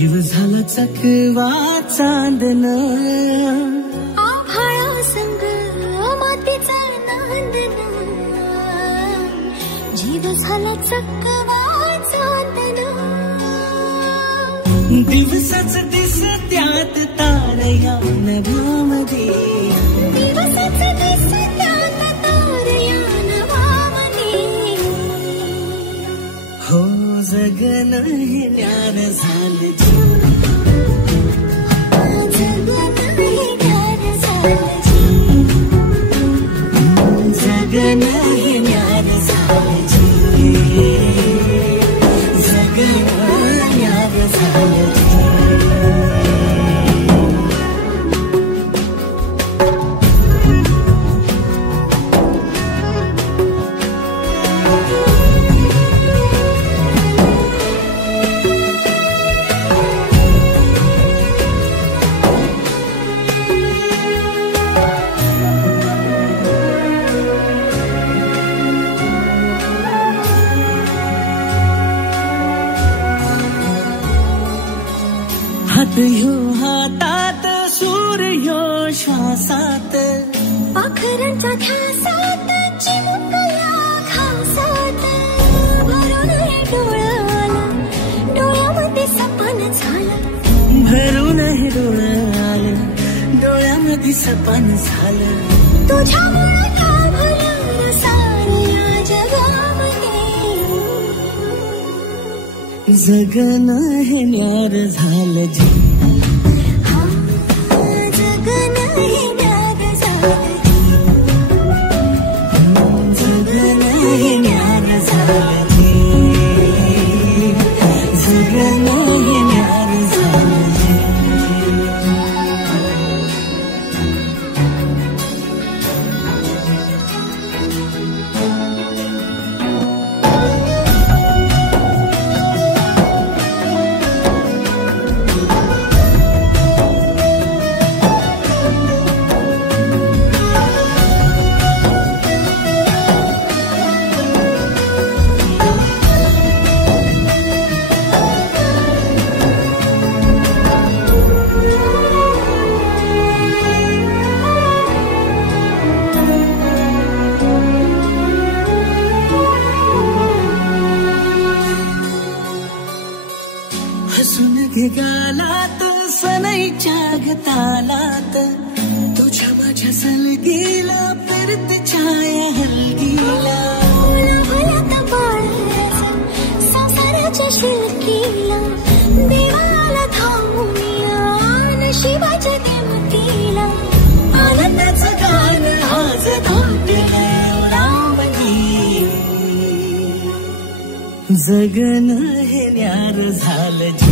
जीव झाला चकवा चांदन आभाळा संग मातीचा नांदन जीव झाला चकवा चांदन दिवसाच दिसत्यात तारया नभामध्ये दिवसाच दिसत्यात तारया नभामध्ये हो जगन हे ज्ञान झालं जगन हे ज्ञान झालं जगन हे ज्ञान झालं जगन ज्ञान झालं हात ह्यो हातात सूर्यो श्वासात पाखरांच्या ध्यासात चिमुकल्या घासात भरून हे डोळं आलं डोळ्यामध्ये सपन झालं भरून हे डोळं आलं डोळ्यामध्ये सपन झालं तुझ्यामुळे लाभलं साऱ्या जगामध्ये जगन हे न्यार झालं जगन हे न्यार झालं जगन हे न्यार झालं जगन हे न्यार झालं हसून घे गालात सनईच्या गतालात तुझ्या माझ्या सलगीला परत छाया हलगीला भला संसाराच्या शिलकीला देवाला थांबूया नशिबाच्या किमतीला आनंदाचं गाण आज थांबलेलं रामगी जगन हे न्यार झालं